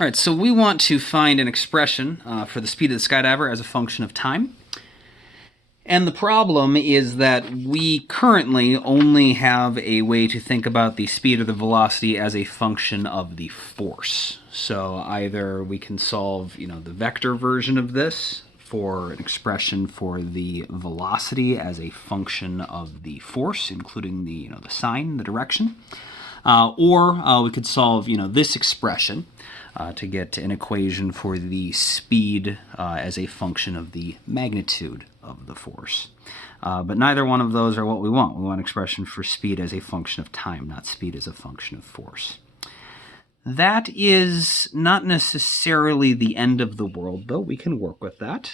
All right, so we want to find an expression for the speed of the skydiver as a function of time. And the problem is that we currently only have a way to think about the speed or the velocity as a function of the force. So either we can solve, the vector version of this for an expression for the velocity as a function of the force, including the sign, the direction, or we could solve this expression to get an equation for the speed as a function of the magnitude of the force. But neither one of those are what we want. We want an expression for speed as a function of time, not speed as a function of force. That is not necessarily the end of the world, though. We can work with that.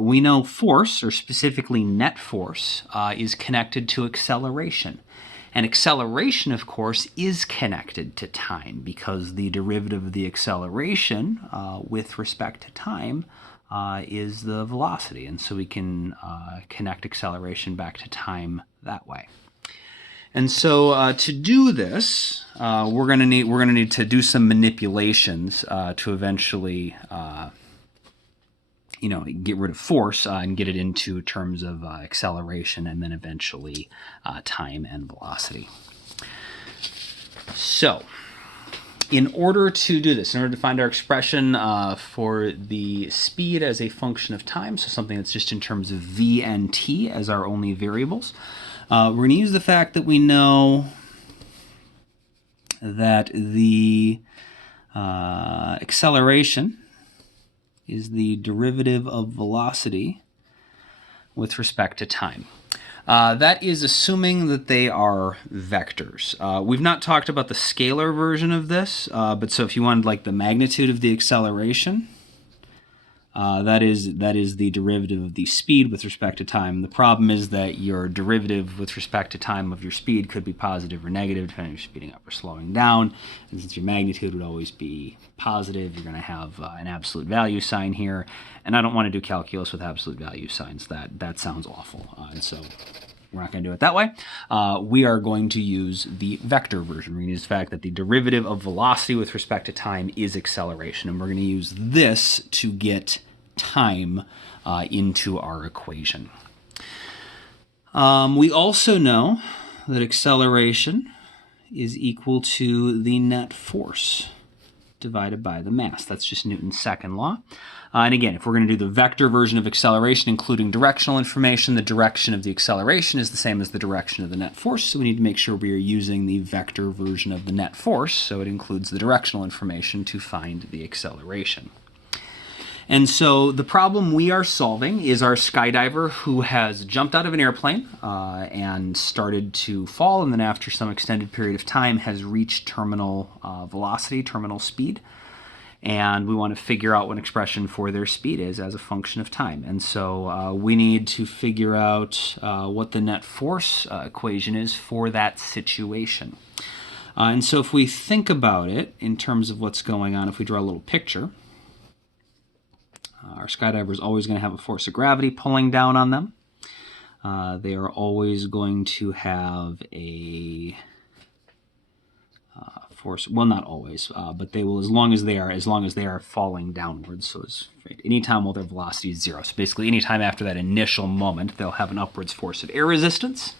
We know force, or specifically net force, is connected to acceleration. And acceleration, of course, is connected to time because the derivative of the acceleration with respect to time is the velocity. And so we can connect acceleration back to time that way. And so to do this, we're going to need to do some manipulations to eventually get rid of force and get it into terms of acceleration and then eventually time and velocity. So in order to do this, in order to find our expression for the speed as a function of time, so something that's just in terms of v and t as our only variables, we're going to use the fact that we know that the acceleration is the derivative of velocity with respect to time. That is assuming that they are vectors. We've not talked about the scalar version of this, but so if you wanted like the magnitude of the acceleration, that is the derivative of the speed with respect to time. The problem is that your derivative with respect to time of your speed could be positive or negative, depending if you're speeding up or slowing down. And since your magnitude would always be positive, you're going to have an absolute value sign here. And I don't want to do calculus with absolute value signs. That sounds awful. And so we're not going to do it that way. We are going to use the vector version. We're going to use the fact that the derivative of velocity with respect to time is acceleration. And we're going to use this to get time into our equation. We also know that acceleration is equal to the net force divided by the mass. That's just Newton's second law. And again, if we're going to do the vector version of acceleration, including directional information, the direction of the acceleration is the same as the direction of the net force, so we need to make sure we are using the vector version of the net force, so it includes the directional information to find the acceleration. And so the problem we are solving is our skydiver who has jumped out of an airplane and started to fall, and then after some extended period of time has reached terminal velocity, terminal speed. And we want to figure out what an expression for their speed is as a function of time. And so we need to figure out what the net force equation is for that situation. And so if we think about it in terms of what's going on, if we draw a little picture, our skydiver is always going to have a force of gravity pulling down on them. They are always going to have a force, well, not always, but they will as long as they are falling downwards. So anytime while their velocity is zero. So basically anytime after that initial moment, they'll have an upwards force of air resistance.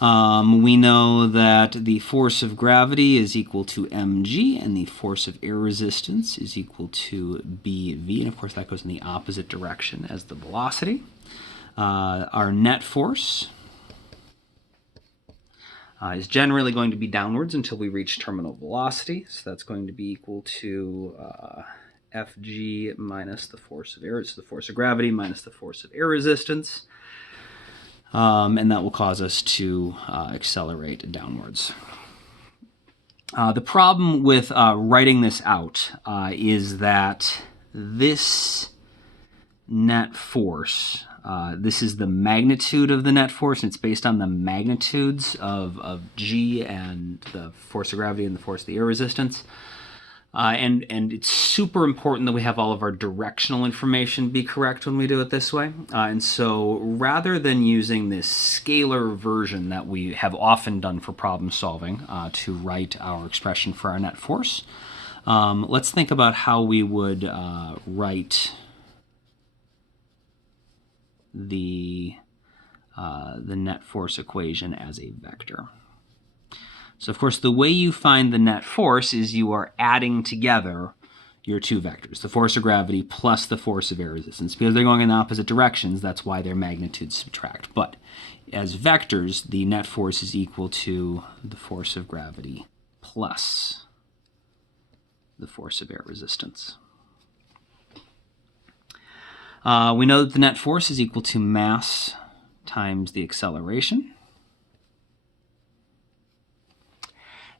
We know that the force of gravity is equal to mg, and the force of air resistance is equal to bv, and of course that goes in the opposite direction as the velocity. Our net force is generally going to be downwards until we reach terminal velocity, so that's going to be equal to Fg minus the force of air, so the force of gravity minus the force of air resistance. And that will cause us to accelerate downwards. The problem with writing this out is that this net force, this is the magnitude of the net force, and it's based on the magnitudes of G and the force of gravity and the force of the air resistance. And it's super important that we have all of our directional information be correct when we do it this way. And so rather than using this scalar version that we have often done for problem solving to write our expression for our net force, Let's think about how we would write the net force equation as a vector. So, of course, the way you find the net force is you are adding together your two vectors, the force of gravity plus the force of air resistance. Because they're going in opposite directions, that's why their magnitudes subtract. But as vectors, the net force is equal to the force of gravity plus the force of air resistance. We know that the net force is equal to mass times the acceleration.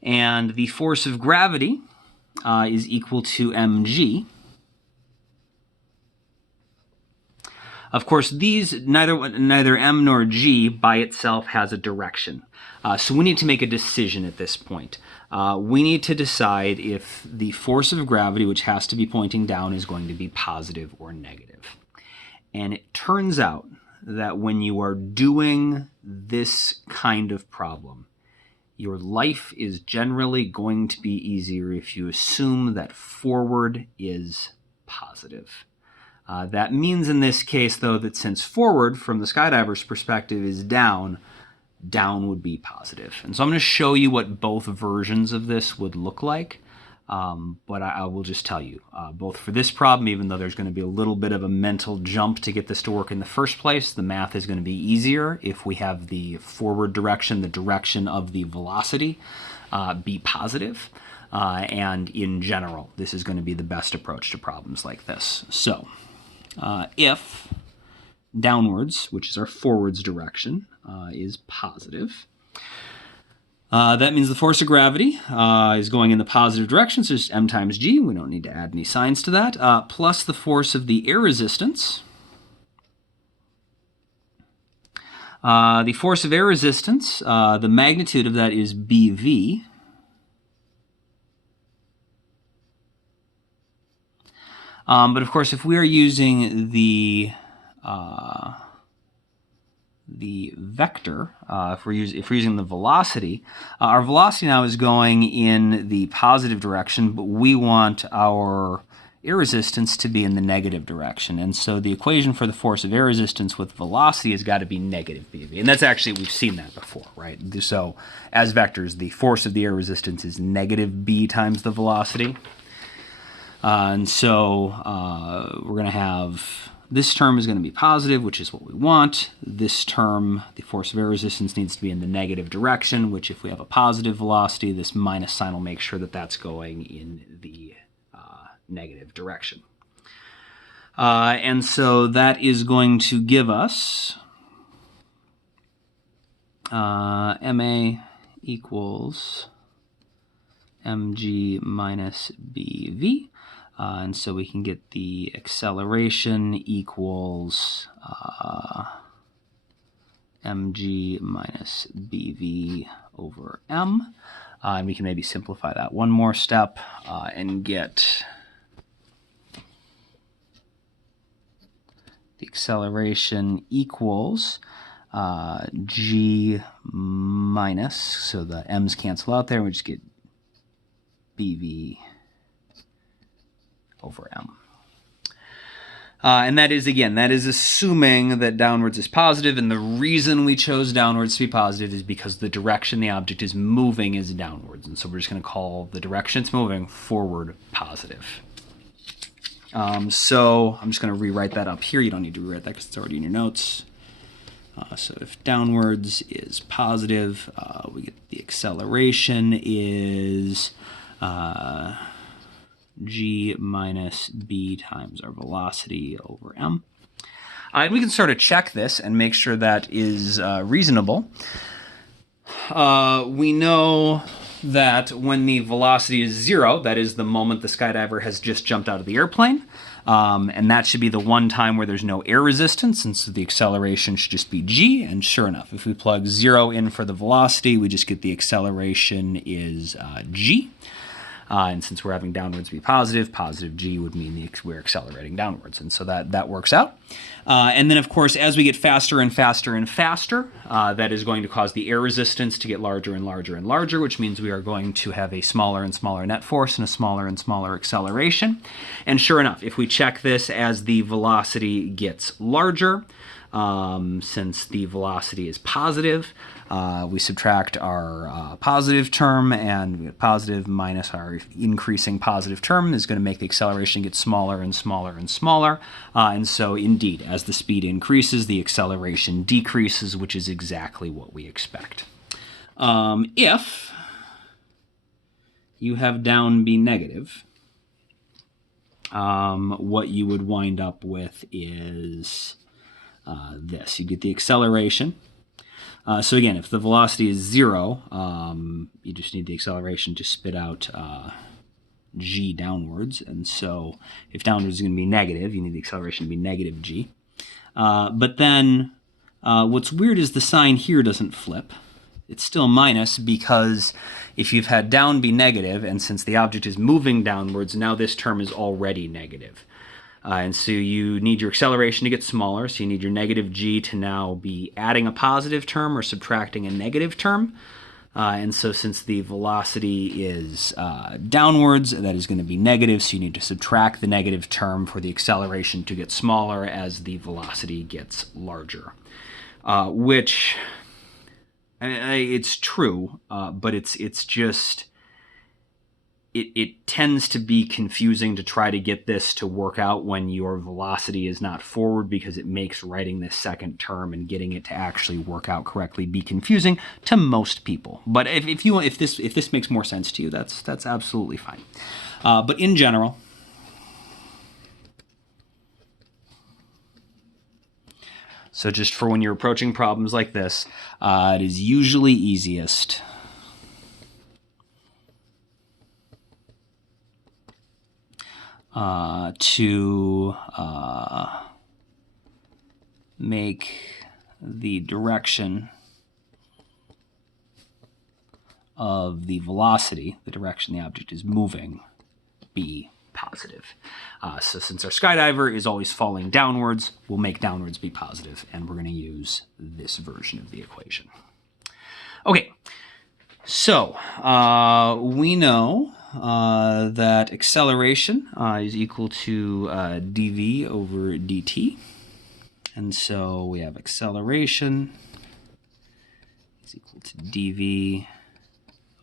And the force of gravity is equal to mg. Of course, these neither m nor g by itself has a direction. So we need to make a decision at this point. We need to decide if the force of gravity, which has to be pointing down, is going to be positive or negative. And it turns out that when you are doing this kind of problem, your life is generally going to be easier if you assume that forward is positive. That means in this case, though, that since forward, from the skydiver's perspective, is down, down would be positive. And so I'm going to show you what both versions of this would look like. But I will just tell you, both for this problem, even though there's going to be a little bit of a mental jump to get this to work in the first place, the math is going to be easier if we have the forward direction, the direction of the velocity, be positive. And in general, this is going to be the best approach to problems like this. So if downwards, which is our forwards direction, is positive, that means the force of gravity is going in the positive direction, so it's m times g. We don't need to add any signs to that. Plus the force of the air resistance. The force of air resistance, the magnitude of that is bv. But of course, if we are using the vector, if we're using the velocity, our velocity now is going in the positive direction, but we want our air resistance to be in the negative direction. And so the equation for the force of air resistance with velocity has got to be negative bv. And that's actually, we've seen that before, right? So as vectors, the force of the air resistance is negative b times the velocity. And so we're going to have this term is going to be positive, which is what we want. This term, the force of air resistance, needs to be in the negative direction, which if we have a positive velocity, this minus sign will make sure that that's going in the negative direction. And so that is going to give us ma equals mg minus bv. And so we can get the acceleration equals mg minus bv over m. And we can maybe simplify that one more step and get the acceleration equals g minus, so the m's cancel out there, and we just get bv over m. And that is, again, that is assuming that downwards is positive, and the reason we chose downwards to be positive is because the direction the object is moving is downwards, and so we're just going to call the direction it's moving forward positive. So I'm just going to rewrite that up here. You don't need to rewrite that because it's already in your notes. So if downwards is positive, we get the acceleration is g minus b times our velocity over m. And we can sort of check this and make sure that is reasonable. We know that when the velocity is 0, that is the moment the skydiver has just jumped out of the airplane, and that should be the one time where there's no air resistance, and so the acceleration should just be g, and sure enough, if we plug 0 in for the velocity, we just get the acceleration is g. And since we're having downwards be positive, positive g would mean we're accelerating downwards. And so that works out. And then, of course, as we get faster and faster and faster, that is going to cause the air resistance to get larger and larger and larger, which means we are going to have a smaller and smaller net force and a smaller and smaller acceleration. And sure enough, if we check this as the velocity gets larger, since the velocity is positive, we subtract our positive term, and we get positive minus our increasing positive term is going to make the acceleration get smaller and smaller and smaller. And so indeed, as the speed increases, the acceleration decreases, which is exactly what we expect. If you have down be negative, what you would wind up with is this. You get the acceleration. So again, if the velocity is 0, you just need the acceleration to spit out g downwards. And so if downwards is going to be negative, you need the acceleration to be negative g. But then what's weird is the sign here doesn't flip. It's still minus, because if you've had down be negative, and since the object is moving downwards, now this term is already negative. And so you need your acceleration to get smaller, so you need your negative g to now be adding a positive term or subtracting a negative term. And so since the velocity is downwards, that is going to be negative, so you need to subtract the negative term for the acceleration to get smaller as the velocity gets larger. Which, it's true, but it's just... It tends to be confusing to try to get this to work out when your velocity is not forward, because it makes writing this second term and getting it to actually work out correctly be confusing to most people. But if this makes more sense to you, that's absolutely fine. But in general, so just for when you're approaching problems like this, it is usually easiest to make the direction of the velocity, the direction the object is moving, be positive. So since our skydiver is always falling downwards, we'll make downwards be positive, and we're going to use this version of the equation. Okay, so we know that acceleration is equal to dv over dt. And so we have acceleration is equal to dv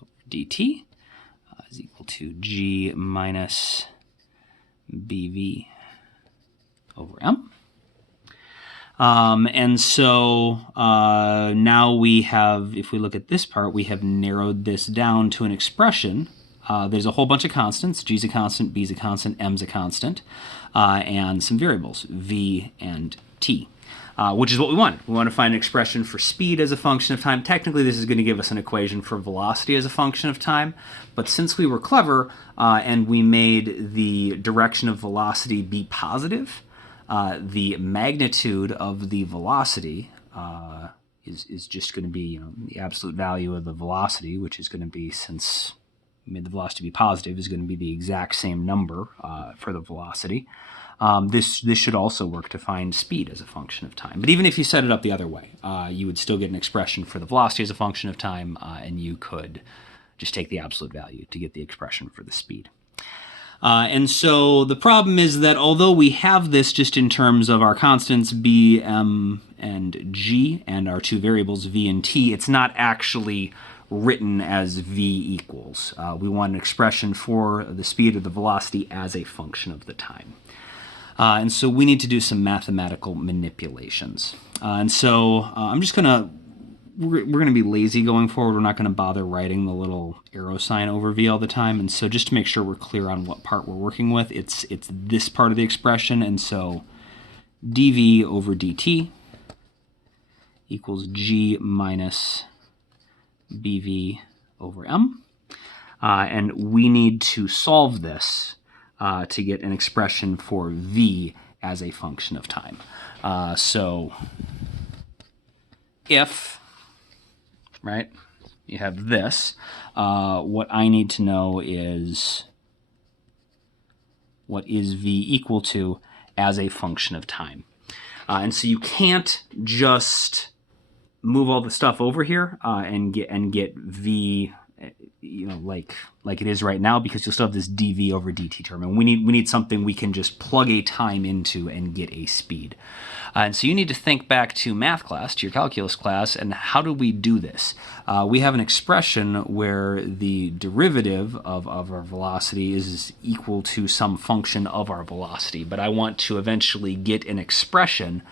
over dt is equal to g minus bv over m. And so now we have, if we look at this part, we have narrowed this down to an expression. There's a whole bunch of constants. G's a constant, B's a constant, M's a constant, and some variables, V and T, which is what we want. We want to find an expression for speed as a function of time. Technically, this is going to give us an equation for velocity as a function of time, but since we were clever and we made the direction of velocity be positive, the magnitude of the velocity is just going to be, the absolute value of the velocity, which is going to be, since we made the velocity be positive, is going to be the exact same number for the velocity. This should also work to find speed as a function of time. But even if you set it up the other way, you would still get an expression for the velocity as a function of time, and you could just take the absolute value to get the expression for the speed. And so the problem is that although we have this just in terms of our constants b, m, and g, and our two variables v and t, it's not actually written as v equals. We want an expression for the speed or the velocity as a function of the time. And so we need to do some mathematical manipulations. And so I'm just going to, we're going to be lazy going forward. We're not going to bother writing the little arrow sign over v all the time. And so just to make sure we're clear on what part we're working with, it's this part of the expression. And so dv over dt equals g minus bv over m. And we need to solve this to get an expression for v as a function of time. So if, right, you have this. What I need to know is what is v equal to as a function of time. And so you can't just move all the stuff over here and get v, like it is right now, because you'll still have this dv over dt term, and we need something we can just plug a time into and get a speed. And so you need to think back to math class, to your calculus class, and how do we do this? We have an expression where the derivative of our velocity is equal to some function of our velocity, but I want to eventually get an expression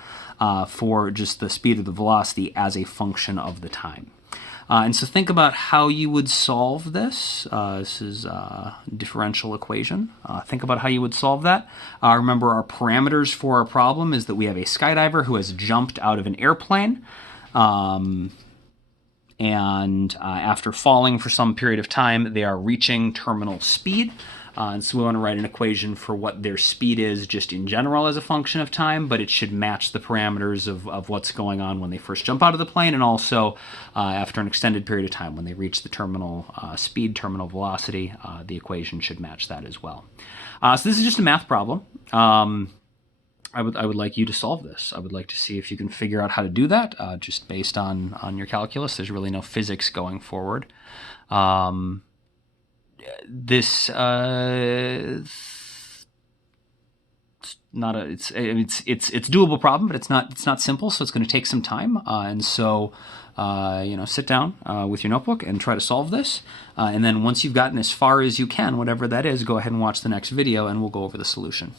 for just the speed of the velocity as a function of the time. And so think about how you would solve this. This is a differential equation. Think about how you would solve that. Remember, our parameters for our problem is that we have a skydiver who has jumped out of an airplane. And after falling for some period of time, they are reaching terminal speed. And so we want to write an equation for what their speed is just in general as a function of time, but it should match the parameters of what's going on when they first jump out of the plane, and also after an extended period of time when they reach the terminal speed, terminal velocity. The equation should match that as well. So this is just a math problem. I would like you to solve this. I would like to see if you can figure out how to do that just based on your calculus. There's really no physics going forward. This it's a doable problem, but it's not simple, so it's going to take some time. And so sit down with your notebook and try to solve this. And then once you've gotten as far as you can, whatever that is, go ahead and watch the next video, and we'll go over the solution.